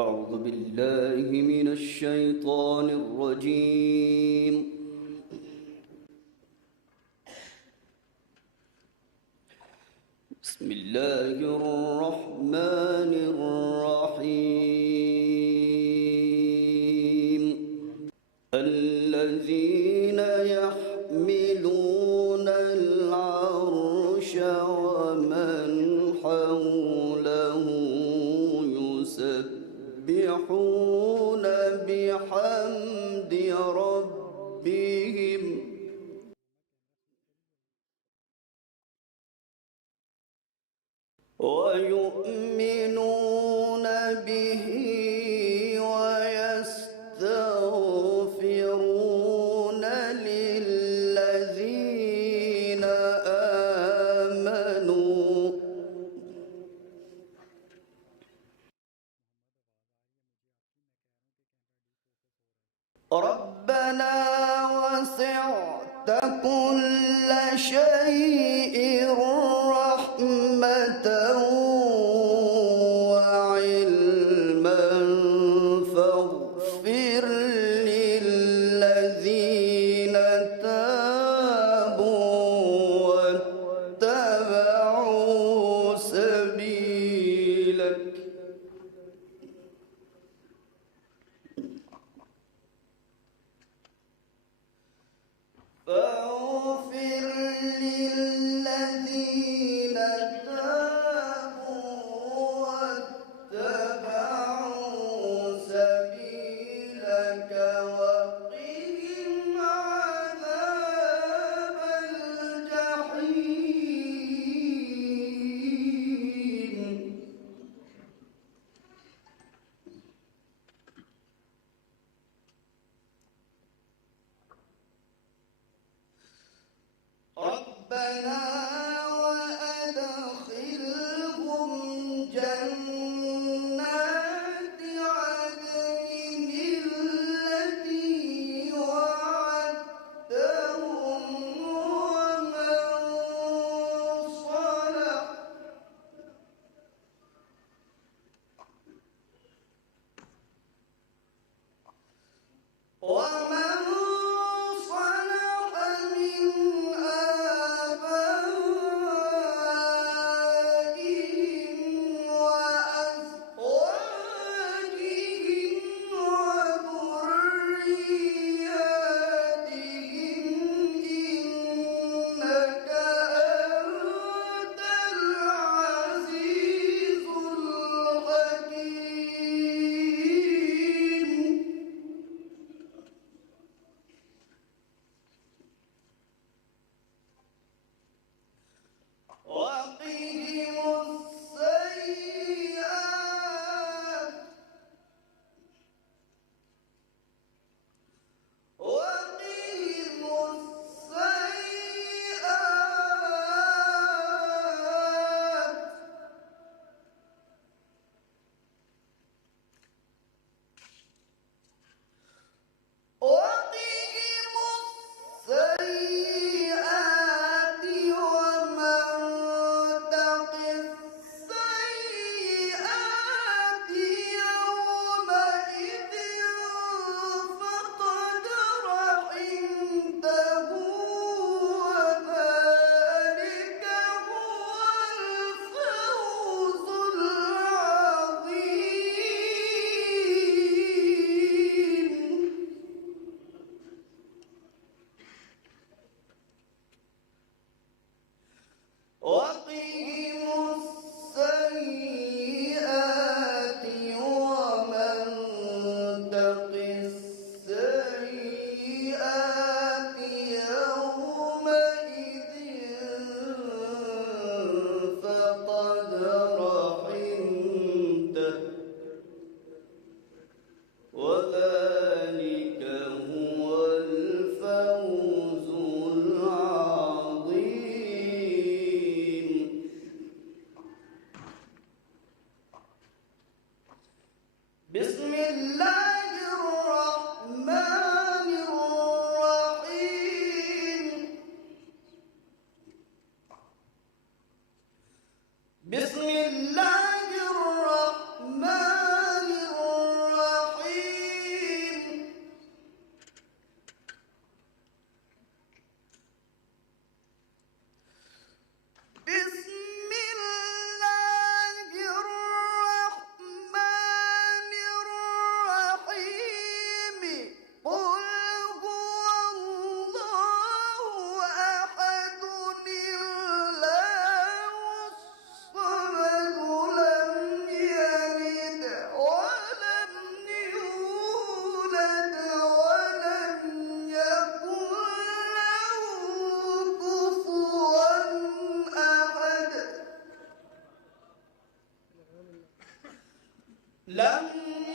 أعوذ بالله من الشيطان الرجيم. بسم الله الرحمن الرحيم. الذين يحملون العرش ومن حوله يسبحون بحمد ربهم ويؤمنون به ويستغفرون للذين آمنوا ربنا وسعت كل شيء رحمة وعلما فاغفر للذين تابوا واتبعوا سبيلك فاغفر للذين تابوا واتبعوا سبيلك وقهم عذاب الجحيم. ربنا وأدخلهم جنات عدن التي وعدتهم ومن صلح من آبائهم وأزواجهم وذرياتهم إنك أنت العزيز الحكيم. وقهم السيئات ومن تق السيئات يومئذ فقد رحمته وذلك هو الفوز العظيم. وقهم السيئات ومن تق السيئات يومئذ فقد رحمته وذلك هو الفوز العظيم. بسم الله الرحمن الرحيم. بسم الله الرحمن الرحيم. لم